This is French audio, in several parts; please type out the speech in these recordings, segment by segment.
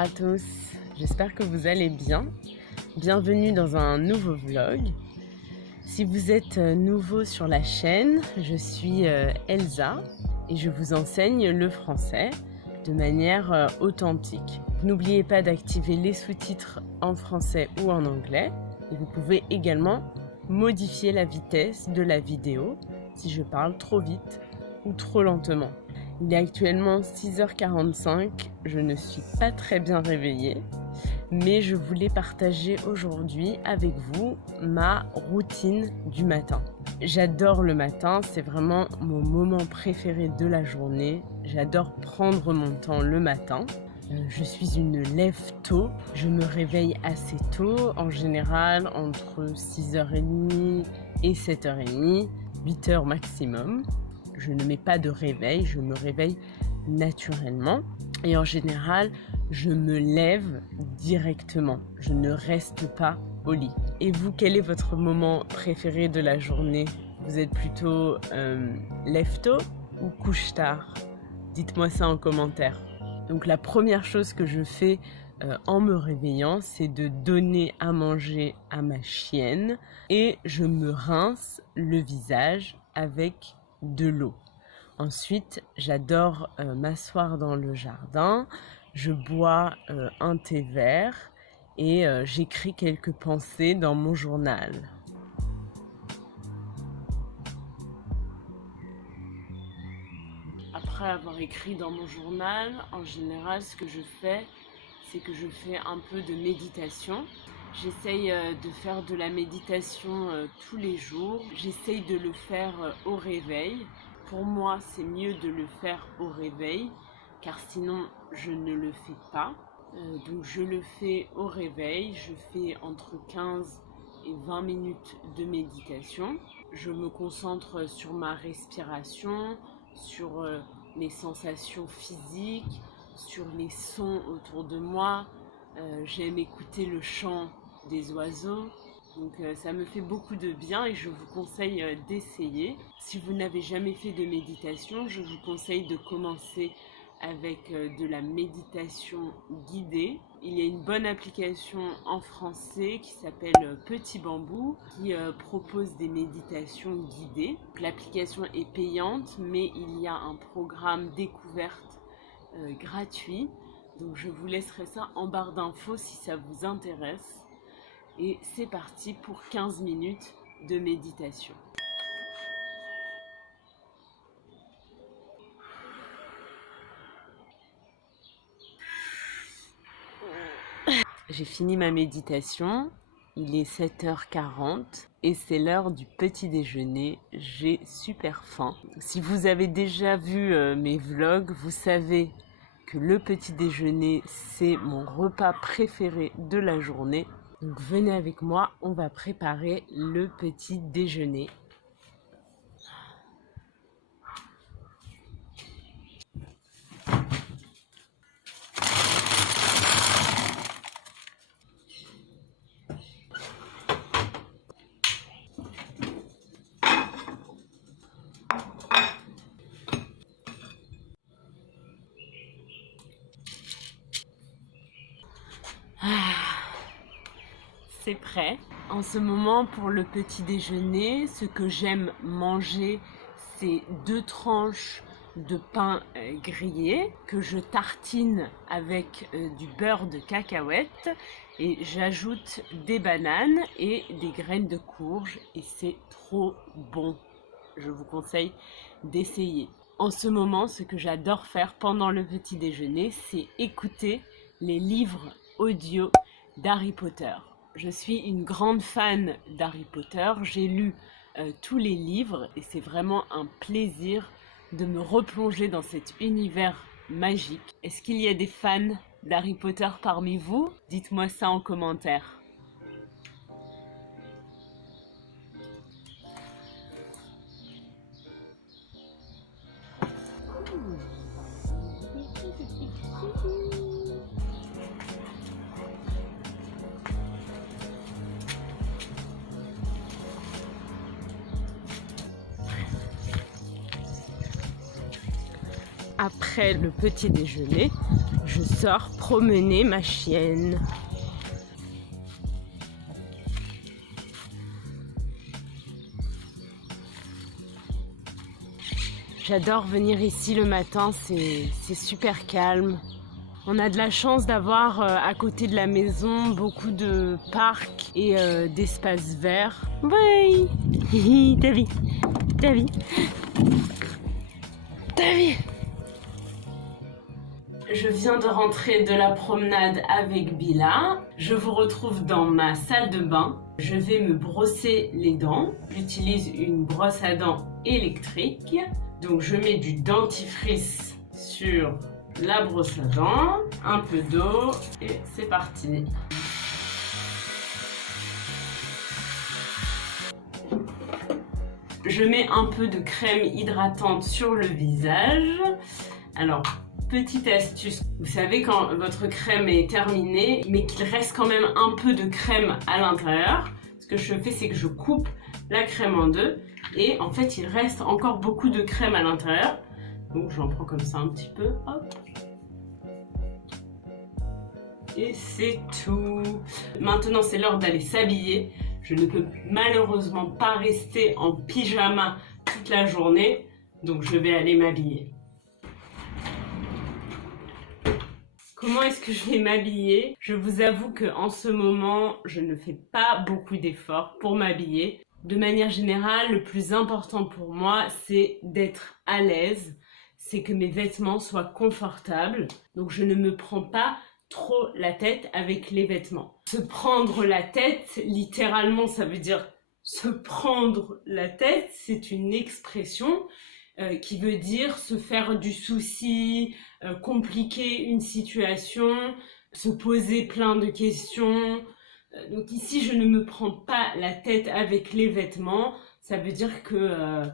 à tous, j'espère que vous allez bien. Bienvenue dans un nouveau vlog. Si vous êtes nouveau sur la chaîne, je suis Elsa et je vous enseigne le français de manière authentique. N'oubliez pas d'activer les sous-titres en français ou en anglais et vous pouvez également modifier la vitesse de la vidéo si je parle trop vite ou trop lentement. Il est actuellement 6h45, je ne suis pas très bien réveillée, mais je voulais partager aujourd'hui avec vous ma routine du matin. J'adore le matin, c'est vraiment mon moment préféré de la journée. J'adore prendre mon temps le matin. Je suis une lève tôt, je me réveille assez tôt, en général entre 6h30 et 7h30, 8h maximum. Je ne mets pas de réveil, je me réveille naturellement et en général, je me lève directement. Je ne reste pas au lit. Et vous, quel est votre moment préféré de la journée? Vous êtes plutôt lève-tôt ou couche-tard? Dites-moi ça en commentaire. Donc la première chose que je fais en me réveillant, c'est de donner à manger à ma chienne et je me rince le visage avec de l'eau. Ensuite, j'adore m'asseoir dans le jardin, je bois un thé vert et j'écris quelques pensées dans mon journal. Après avoir écrit dans mon journal, en général, ce que je fais, c'est que je fais un peu de méditation. J'essaye de faire de la méditation tous les jours. J'essaye de le faire au réveil. Pour moi, c'est mieux de le faire au réveil, car sinon, je ne le fais pas. Donc, je le fais au réveil. Je fais entre 15 et 20 minutes de méditation. Je me concentre sur ma respiration, sur mes sensations physiques, sur les sons autour de moi. J'aime écouter le chant des oiseaux, donc ça me fait beaucoup de bien et je vous conseille d'essayer. Si vous n'avez jamais fait de méditation, je vous conseille de commencer avec de la méditation guidée. Il y a une bonne application en français qui s'appelle Petit Bambou qui propose des méditations guidées. L'application est payante, mais il y a un programme découverte gratuit. Donc je vous laisserai ça en barre d'infos si ça vous intéresse. Et c'est parti pour 15 minutes de méditation. J'ai fini ma méditation, il est 7h40 et c'est l'heure du petit déjeuner. J'ai super faim. Si vous avez déjà vu mes vlogs, vous savez que le petit déjeuner, c'est mon repas préféré de la journée. Donc venez avec moi, on va préparer le petit déjeuner. C'est prêt. En ce moment, pour le petit déjeuner, ce que j'aime manger, c'est 2 tranches de pain grillé que je tartine avec du beurre de cacahuète et j'ajoute des bananes et des graines de courge et c'est trop bon. Je vous conseille d'essayer. En ce moment, ce que j'adore faire pendant le petit déjeuner, c'est écouter les livres audio d'Harry Potter. Je suis une grande fan d'Harry Potter, j'ai lu tous les livres et c'est vraiment un plaisir de me replonger dans cet univers magique. Est-ce qu'il y a des fans d'Harry Potter parmi vous? Dites-moi ça en commentaire. Après le petit déjeuner, je je sors promener ma chienne. J'adore venir ici le matin, c'est super calme. On a de la chance d'avoir à côté de la maison beaucoup de parcs et d'espaces verts. Oui, t'as vu, t'as vu, t'as vu. Je viens de rentrer de la promenade avec Bila. Je vous retrouve dans ma salle de bain. Je vais me brosser les dents. J'utilise une brosse à dents électrique. Donc je mets du dentifrice sur la brosse à dents, un peu d'eau et c'est parti. Je mets un peu de crème hydratante sur le visage. Alors, petite astuce, vous savez quand votre crème est terminée, mais qu'il reste quand même un peu de crème à l'intérieur, ce que je fais, c'est que je coupe la crème en deux et en fait, il reste encore beaucoup de crème à l'intérieur. Donc, j'en prends comme ça un petit peu, hop. Et c'est tout. Maintenant, c'est l'heure d'aller s'habiller. Je ne peux malheureusement pas rester en pyjama toute la journée, donc je vais aller m'habiller. Comment est-ce que je vais m'habiller? Je vous avoue qu'en ce moment, je ne fais pas beaucoup d'efforts pour m'habiller. De manière générale, le plus important pour moi, c'est d'être à l'aise, c'est que mes vêtements soient confortables. Donc je ne me prends pas trop la tête avec les vêtements. Se prendre la tête, littéralement, ça veut dire se prendre la tête, c'est une expression qui veut dire se faire du souci, compliquer une situation, se poser plein de questions. Donc ici, je ne me prends pas la tête avec les vêtements. Ça veut dire que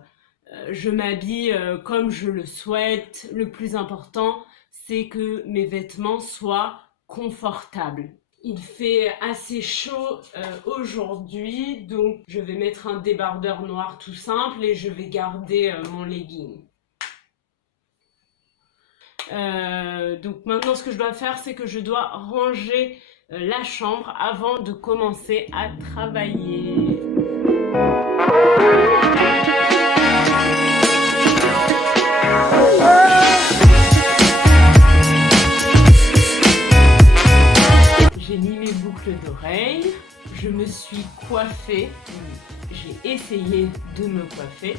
je m'habille comme je le souhaite. Le plus important, c'est que mes vêtements soient confortables. Il fait assez chaud aujourd'hui, donc je vais mettre un débardeur noir tout simple et je vais garder mon legging. Donc maintenant ce que je dois faire, c'est que je dois ranger la chambre avant de commencer à travailler. J'ai mis mes boucles d'oreilles, je me suis coiffée, j'ai essayé de me coiffer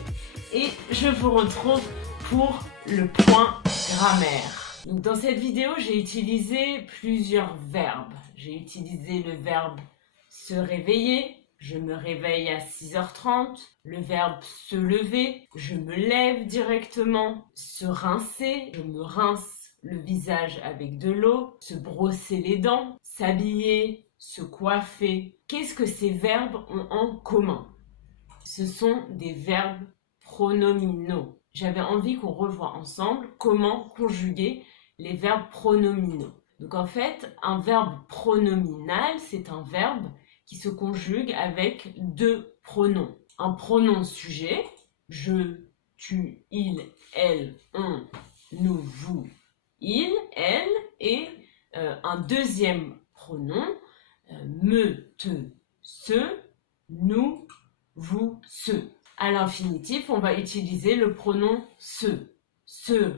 et je vous retrouve pour le point grammaire. Donc dans cette vidéo, j'ai utilisé plusieurs verbes. J'ai utilisé le verbe se réveiller, je me réveille à 6h30, le verbe se lever, je me lève directement, se rincer, je me rince le visage avec de l'eau, se brosser les dents, s'habiller, se coiffer. Qu'est-ce que ces verbes ont en commun? Ce sont des verbes pronominaux. J'avais envie qu'on revoie ensemble comment conjuguer les verbes pronominaux. Donc en fait, un verbe pronominal, c'est un verbe qui se conjugue avec deux pronoms. Un pronom sujet, je, tu, il, elle, on, nous, vous, il, elle, et un deuxième pronom, me, te, ce, nous, vous, ce. À l'infinitif, on va utiliser le pronom se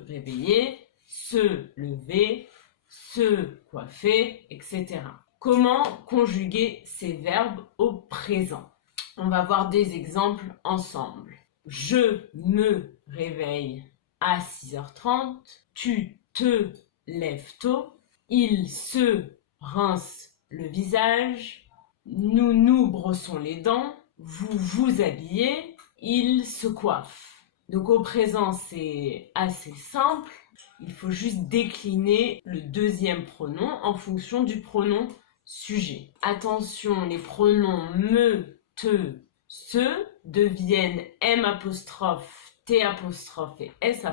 réveiller, se lever, se coiffer, etc. Comment conjuguer ces verbes au présent? On va voir des exemples ensemble. Je me réveille à 6h30, tu te lèves tôt, il se rince le visage, nous nous brossons les dents, vous vous habillez, il se coiffe. Donc au présent, c'est assez simple. Il faut juste décliner le deuxième pronom en fonction du pronom sujet. Attention, les pronoms me, te, ce deviennent M', T' et S'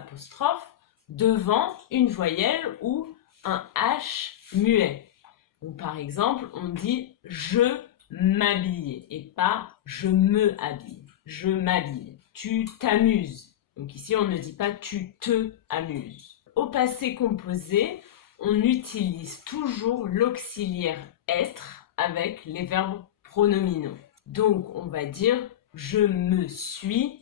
devant une voyelle ou un H muet. Donc, par exemple, on dit je m'habille et pas je me habille. Je m'habille. Tu t'amuses. Donc ici, on ne dit pas tu te amuses. Au passé composé, on utilise toujours l'auxiliaire être avec les verbes pronominaux. Donc, on va dire « je me suis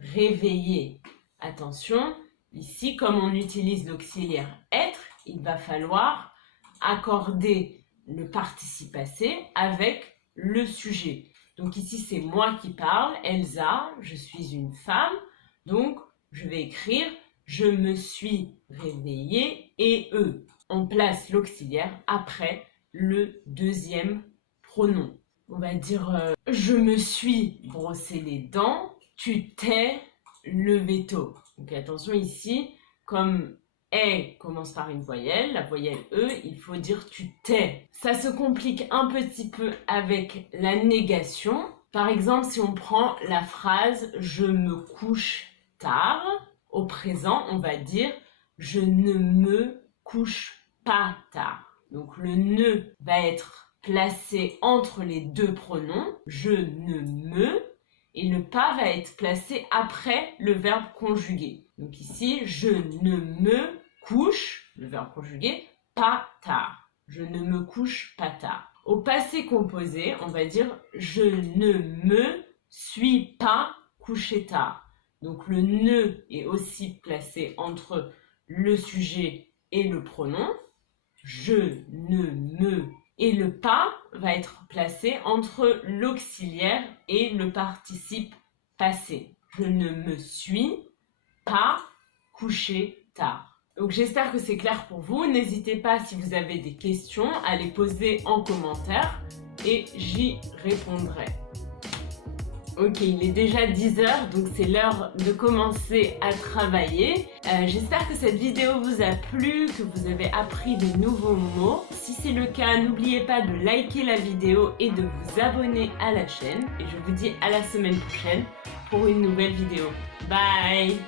réveillé ». Attention, ici, comme on utilise l'auxiliaire être, il va falloir accorder le participe passé avec le sujet. Donc ici, c'est moi qui parle, Elsa, je suis une femme. Donc, je vais écrire « je me suis réveillée » et « eux ». On place l'auxiliaire après le deuxième pronom. On va dire je me suis brossé les dents, tu t'es levé tôt. Donc attention ici, comme est commence par une voyelle, la voyelle E, il faut dire tu t'es. Ça se complique un petit peu avec la négation. Par exemple, si on prend la phrase je me couche tard, au présent, on va dire je ne me couche pas tard. Donc le ne va être placé entre les deux pronoms, je ne me, et le pas va être placé après le verbe conjugué. Donc ici, je ne me couche, le verbe conjugué, pas tard. Je ne me couche pas tard. Au passé composé, on va dire je ne me suis pas couché tard. Donc le ne est aussi placé entre le sujet et le pronom. Je ne me, et le pas va être placé entre l'auxiliaire et le participe passé. Je ne me suis pas couché tard. Donc j'espère que c'est clair pour vous. N'hésitez pas, si vous avez des questions, à les poser en commentaire et j'y répondrai. Ok, il est déjà 10h, donc c'est l'heure de commencer à travailler. J'espère que cette vidéo vous a plu, que vous avez appris de nouveaux mots. Si c'est le cas, n'oubliez pas de liker la vidéo et de vous abonner à la chaîne. Et je vous dis à la semaine prochaine pour une nouvelle vidéo. Bye!